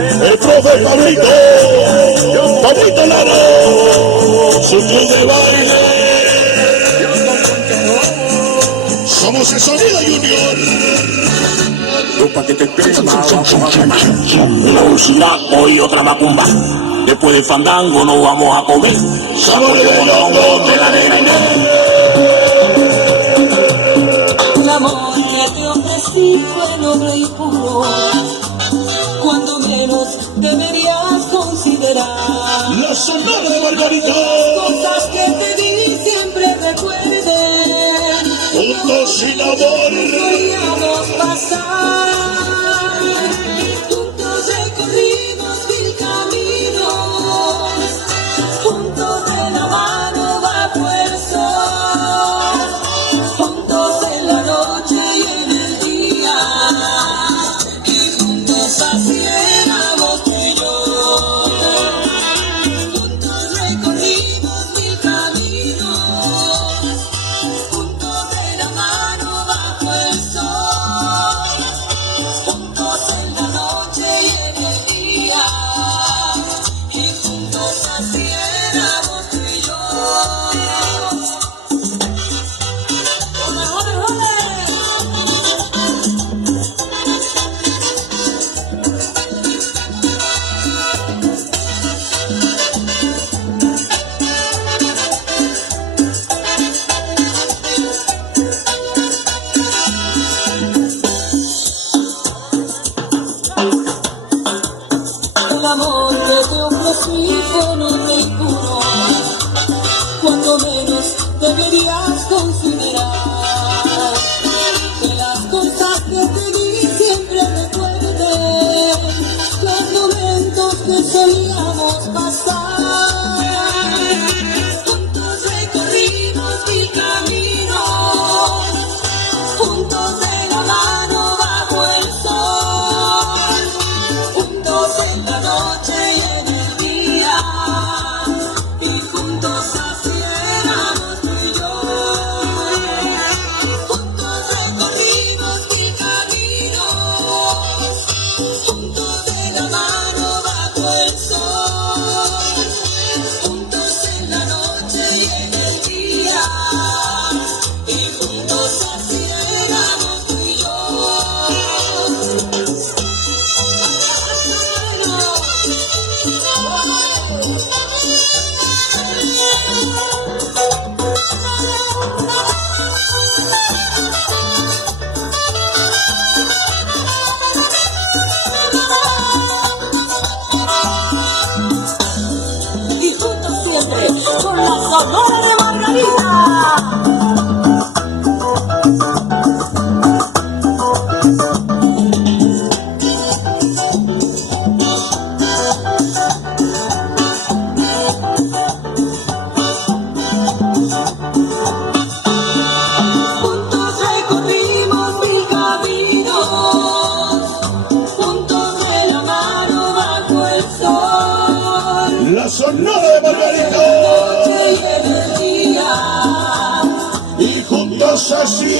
el profe Pablito Lara, su club de baile. Somos el Sonido Junior. Pa' que te pegues, Velocidad, hoy otra macumba. Después del fandango nos vamos a comer sabores de hongo de la negra Inés. El amor que te ofrecí fue noble y puro, cuando menos deberías considerar La Sonora de Margarita. cosas que te di siempre recuerden, Juntos sin amor. solíamos pasar, juntos recorrimos mil caminos, juntos de la mano bajo el sol, juntos en la noche y en el día, y juntos así éramos tú y yo. Juntos recorrimos mil caminos, juntos de la mano bajo el sol, juntos en la noche y en el día, y juntos así éramos tú y yo. ¡Ole, ole, ole! El amor que te ofrecí fue noble y puro, cuando menos deberías considerar que las cosas que te di siempre recuerden los momentos que solíamos pasar. Juntos recorrimos mil caminos, juntos de la mano bajo el sol, juntos en la noche y en el día, y juntos así éramos tú y yo. Juntos recorrimos mil caminos, juntos de la mano bajo el sol, juntos en la noche y en el día, y juntos así éramos tú y yo. Y juntos siempre con la Sonora de Margarita. Juntos recorrimos mil caminos, juntos de la mano bajo el sol, La Sonora de Margarita. noche y en el día, Y juntos así